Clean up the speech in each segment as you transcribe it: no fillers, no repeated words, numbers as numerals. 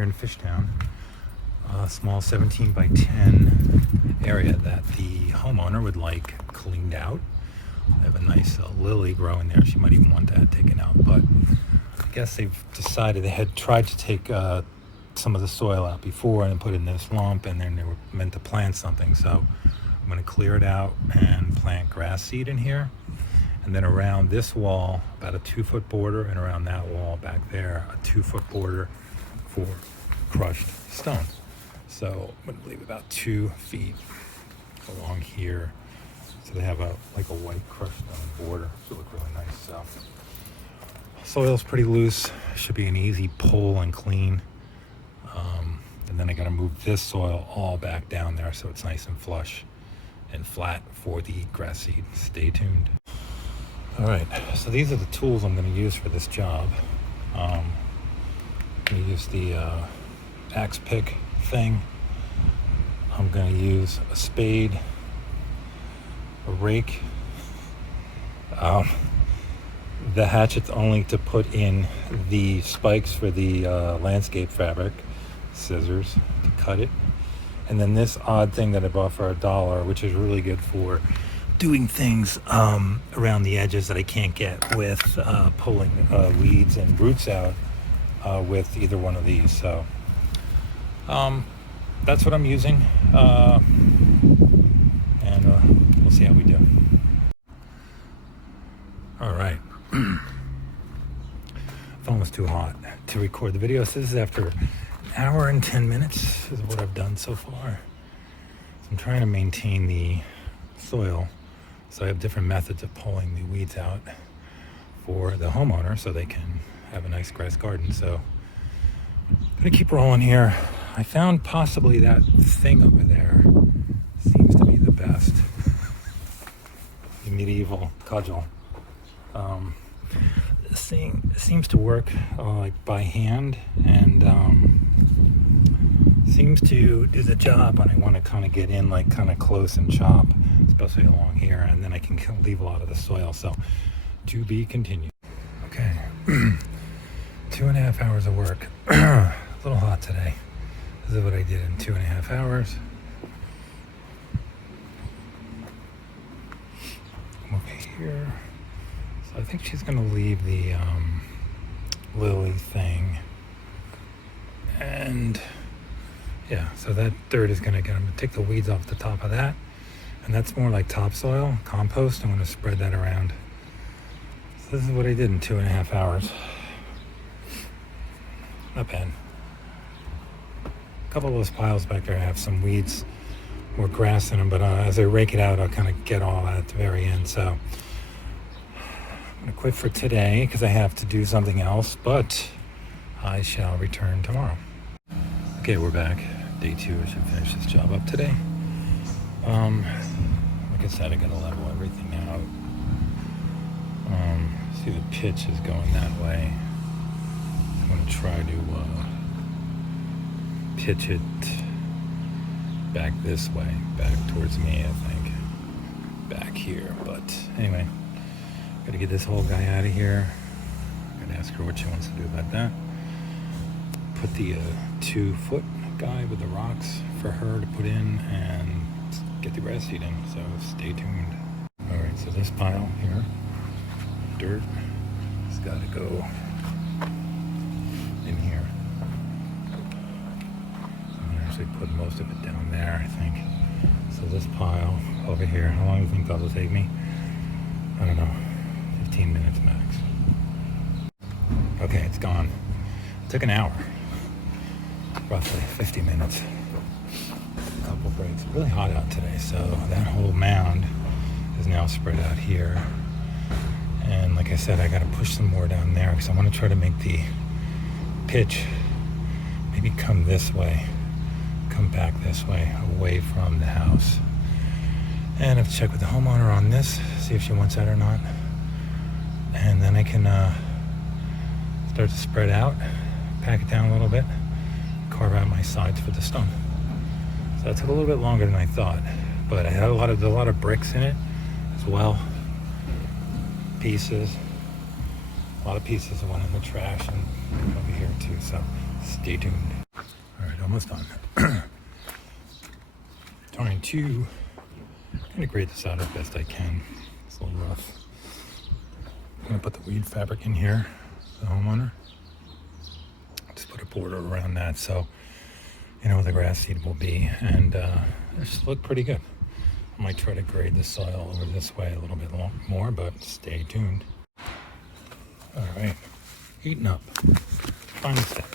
here in Fishtown, a small 17 by 10 area that the homeowner would like cleaned out. I have a nice lily growing there. She might even want that taken out, but I guess they've decided they had tried to take some of the soil out before and put it in this lump, and then they were meant to plant something. So I'm going to clear it out and plant grass seed in here. And then around this wall, about a 2-foot border, and around that wall back there, a 2-foot border for crushed stone. So I'm going to leave about 2 feet along here. So they have like a white crushed stone border. Should look really nice. So soil's pretty loose. Should be an easy pull and clean. And then I got to move this soil all back down there so it's nice and flush and flat for the grass seed. Stay tuned. All right, so these are the tools I'm going to use for this job. I'm going to use the axe pick thing. I'm going to use a spade, a rake. The hatchet's only to put in the spikes for the landscape fabric, scissors to cut it, and then this odd thing that I bought for $1, which is really good for doing things around the edges that I can't get with pulling weeds and roots out with either one of these. So that's what I'm using, and we'll see how we do. All right. Phone was too hot to record the video, so this is after an hour and 10 minutes is what I've done so far. So I'm trying to maintain the soil, so I have different methods of pulling the weeds out for the homeowner so they can have a nice grass garden. So I'm gonna keep rolling here. I found possibly that thing over there seems to be the best. The medieval cudgel. This thing seems to work like by hand, and seems to do the job when I want to kind of get in like kind of close and chop, especially along here, and then I can leave a lot of the soil. So to be continued. Okay. 2.5 hours of work. A little hot today. This is what I did in 2.5 hours. Come over here. So I think she's going to leave the lily thing. And yeah, so that dirt is going to get, I'm going to take the weeds off the top of that. And that's more like topsoil, compost. I'm going to spread that around. So this is what I did in 2.5 hours. Not bad. A couple of those piles back there have some weeds or grass in them, but as I rake it out, I'll kind of get all that at the very end. So I'm going to quit for today because I have to do something else, but I shall return tomorrow. Okay, we're back. Day 2. I should finish this job up today. Like I said, I got to level everything out. See, the pitch is going that way. I'm going to try to pitch it back this way, back towards me, I think. Back here, but anyway. Got to get this whole guy out of here. I'm going to ask her what she wants to do about that. Put the 2-foot guy with the rocks for her to put in and get the grass seed in. So stay tuned. All right, so this pile here, dirt, has got to go in here. So I'm going to actually put most of it down there, I think. So this pile over here, how long do you think that'll take me? I don't know. 15 minutes max. Okay, it's gone. It took an hour. Roughly 50 minutes. A couple breaks. Really hot out today, so that whole mound is now spread out here. And like I said, I gotta push some more down there because I want to try to make the pitch maybe come this way. Come back this way, away from the house. And I have to check with the homeowner on this, see if she wants that or not. And then I can start to spread out, pack it down a little bit, carve out my sides for the stone. So that took a little bit longer than I thought, but I had a lot of bricks in it as well. Pieces, a lot of pieces went in the trash and over here too. So stay tuned. almost done. Trying to kind of grade this out as best I can. It's a little rough. I'm going to put the weed fabric in here, the homeowner. Just put a border around that so you know where the grass seed will be, and it should look pretty good. I might try to grade the soil over this way a little bit more, but stay tuned. All right, heating up. Final step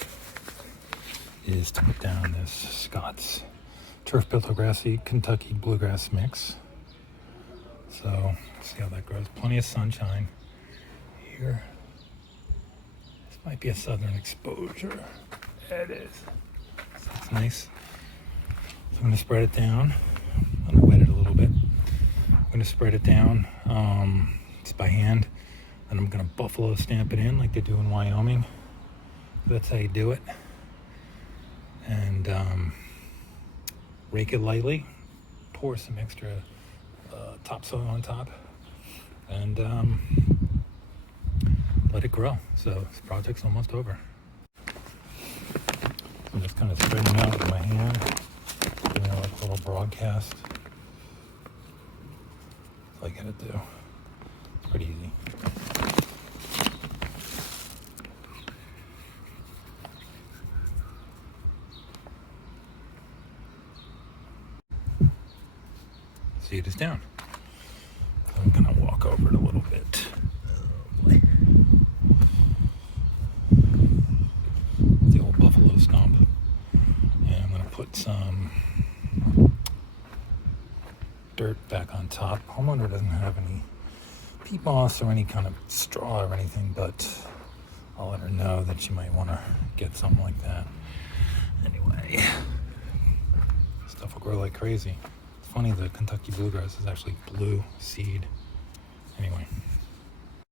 is to put down this Scott's Turf Built Grassy Kentucky Bluegrass mix. So see how that grows. Plenty of sunshine here. This might be a southern exposure. It is. So it's nice. So I'm going to spread it down. I'm going to wet it a little bit. I'm going to spread it down. It's by hand. And I'm going to buffalo stamp it in like they do in Wyoming. That's how you do it. And rake it lightly. Pour some extra topsoil on top. And let it grow. So this project's almost over. I'm just kind of spreading out with my hand, doing like a little broadcast. That's all I gotta do. It's pretty easy. Seed is down. So I'm gonna walk over it a little bit. Oh boy. The old buffalo stomp. And I'm gonna put some dirt back on top. Homeowner doesn't have any peat moss or any kind of straw or anything, but I'll let her know that she might want to get something like that. Anyway, stuff will grow like crazy. It's funny, the Kentucky bluegrass is actually blue seed. Anyway.